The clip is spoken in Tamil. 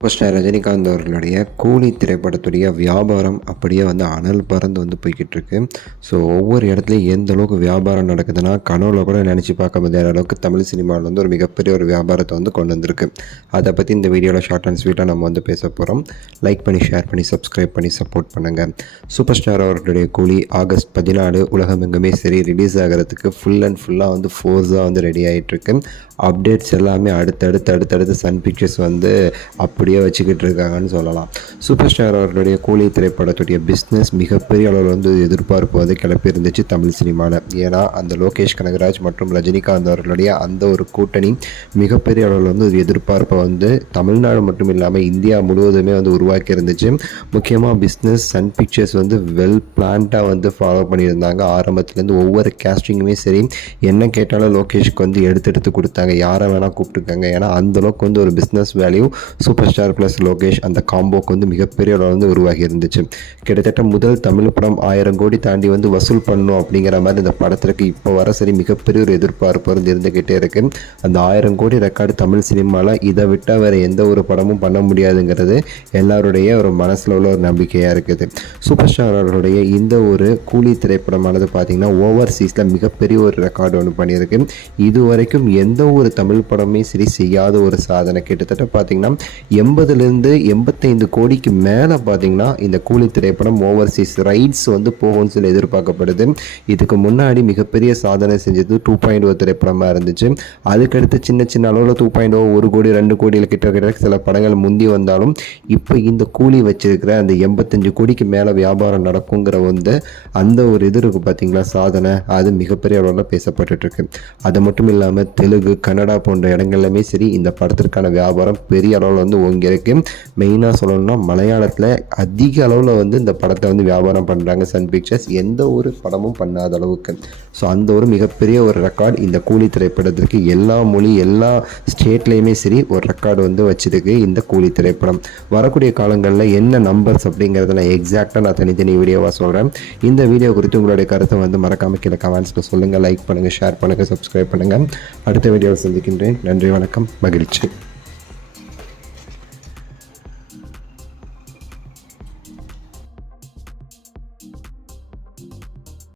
சூப்பர் ஸ்டார் ரஜினிகாந்த் அவர்களுடைய கூலி திரைப்படத்துடைய வியாபாரம் அப்படியே அனல் பறந்து போய்கிட்டு இருக்கு. ஸோ ஒவ்வொரு இடத்துலையும் எந்த அளவுக்கு வியாபாரம் நடக்குதுன்னா கனவுல கூட நினச்சி பார்க்க முடியாத அளவுக்கு தமிழ் சினிமாவில் ஒரு மிகப்பெரிய ஒரு வியாபாரத்தை கொண்டு வந்திருக்கு. அதை பற்றி இந்த வீடியோவில் ஷார்ட் அண்ட் ஸ்வீட்டாக நம்ம பேச போகிறோம். லைக் பண்ணி ஷேர் பண்ணி சப்ஸ்கிரைப் பண்ணி சப்போர்ட் பண்ணுங்கள். சூப்பர் ஸ்டார் அவர்களுடைய கூலி ஆகஸ்ட் 14 உலகமெங்குமே சரி ரிலீஸ் ஆகிறதுக்கு ஃபுல்லாக ஃபோர்ஸாக ரெடி ஆகிட்டுருக்கு. அப்டேட்ஸ் எல்லாமே அடுத்தடுத்து சன் பிக்சர்ஸ் அப்படியே வச்சுக்கிட்டு இருக்காங்கன்னு சொல்லலாம். சூப்பர் ஸ்டார் அவர்களுடைய கூலி திரைப்படத்துடைய பிஸ்னஸ் மிகப்பெரிய அளவில் எதிர்பார்ப்பு கிளப்பி இருந்துச்சு தமிழ் சினிமாவில். ஏன்னா அந்த லோகேஷ் கனகராஜ் மற்றும் ரஜினிகாந்த் அவர்களுடைய அந்த ஒரு கூட்டணி மிகப்பெரிய அளவில் ஒரு எதிர்பார்ப்பை தமிழ்நாடு மட்டும் இல்லாமல் இந்தியா முழுவதுமே உருவாக்கி இருந்துச்சு. முக்கியமாக பிஸ்னஸ் சன் பிக்சர்ஸ் வெல் பிளான்டாக ஃபாலோ பண்ணியிருந்தாங்க. ஆரம்பத்துலேருந்து ஒவ்வொரு கேஸ்டிங்குமே சரி என்ன கேட்டாலும் லோகேஷ்க்கு எடுத்து கொடுத்தாங்க. யாரை வேணால் கூப்பிட்டுருக்காங்க. ஏன்னா அந்தளவுக்கு ஒரு business value super star plus Lokesh அந்த காம்போக்கு மிகப்பெரிய அளவில் உருவாகி இருந்துச்சு. கிட்டத்தட்ட முதல் தமிழ் படம் 1000 கோடி தாண்டி வசூல் பண்ணும் அப்படிங்கிற மாதிரி இந்த படத்திற்கு இப்போ வர சரி மிகப்பெரிய ஒரு எதிர்பார்ப்பு இருந்துக்கிட்டே இருக்கு. அந்த 1000 கோடி ரெக்கார்டு தமிழ் சினிமாவில் இதை விட்டால் வேறு எந்த ஒரு படமும் பண்ண முடியாதுங்கிறது எல்லாருடைய ஒரு மனசில் உள்ள ஒரு நம்பிக்கையாக இருக்குது. சூப்பர் ஸ்டார் அவர்களுடைய இந்த ஒரு கூலி திரைப்படமானது பார்த்திங்கன்னா ஓவர்சீஸில் மிகப்பெரிய ஒரு ரெக்கார்டு ஒன்று பண்ணியிருக்கு. இது வரைக்கும் எந்த ஒரு தமிழ் படமே சரி செய்யாத ஒரு சாதனை. கிட்டத்தட்ட பார்த்திங்கன்னா 80லேருந்து 85 கோடிக்கு மேலே பார்த்திங்கன்னா இந்த கூலி திரைப்படம் ஓவர்சீஸ் ரைட்ஸ் போகும்னு சொல்லி எதிர்பார்க்கப்படுது. இதுக்கு முன்னாடி மிகப்பெரிய சாதனை செஞ்சது 2.0 திரைப்படமாக இருந்துச்சு. அதுக்கடுத்து சின்ன அளவில் 2.0 1 கோடி 2 கோடியில் கிட்ட சில படங்கள் முந்தி வந்தாலும் இப்போ இந்த கூலி வச்சிருக்கிற அந்த 85 கோடிக்கு மேலே வியாபாரம் நடக்குங்கிற அந்த ஒரு இது இருக்குது பார்த்திங்களா சாதனை. அது மிகப்பெரிய அளவில் பேசப்பட்டுருக்கு. அது மட்டும் இல்லாமல் தெலுங்கு கன்னடா போன்ற இடங்கள்லையுமே சரி இந்த படத்திற்கான வியாபாரம் பெரிய அளவில் ஓங்கி இருக்கு. மெயினாக சொல்லணும்னா மலையாளத்தில் அதிக அளவில் இந்த படத்தை வியாபாரம் பண்ணுறாங்க சன் பிக்சர்ஸ் எந்த ஒரு படமும் பண்ணாத அளவுக்கு. ஸோ அந்த ஒரு மிகப்பெரிய ஒரு ரெக்கார்டு இந்த கூலி திரைப்படத்திற்கு எல்லா மொழி எல்லா ஸ்டேட்லேயுமே சரி ஒரு ரெக்கார்டு வச்சிருக்கு இந்த கூலி திரைப்படம். வரக்கூடிய காலங்களில் என்ன நம்பர்ஸ் அப்படிங்கிறத நான் எக்ஸாக்டாக நான் தனித்தனி வீடியோவாக சொல்கிறேன். இந்த வீடியோ குறித்து உங்களுடைய கருத்தை மறக்காம கீழே கமெண்ட்ஸில் சொல்லுங்கள். லைக் பண்ணுங்கள், ஷேர் பண்ணுங்கள், சப்ஸ்கிரைப் பண்ணுங்கள். அடுத்த வீடியோவில் சந்திக்கின்றேன். நன்றி, வணக்கம், மகிழ்ச்சி.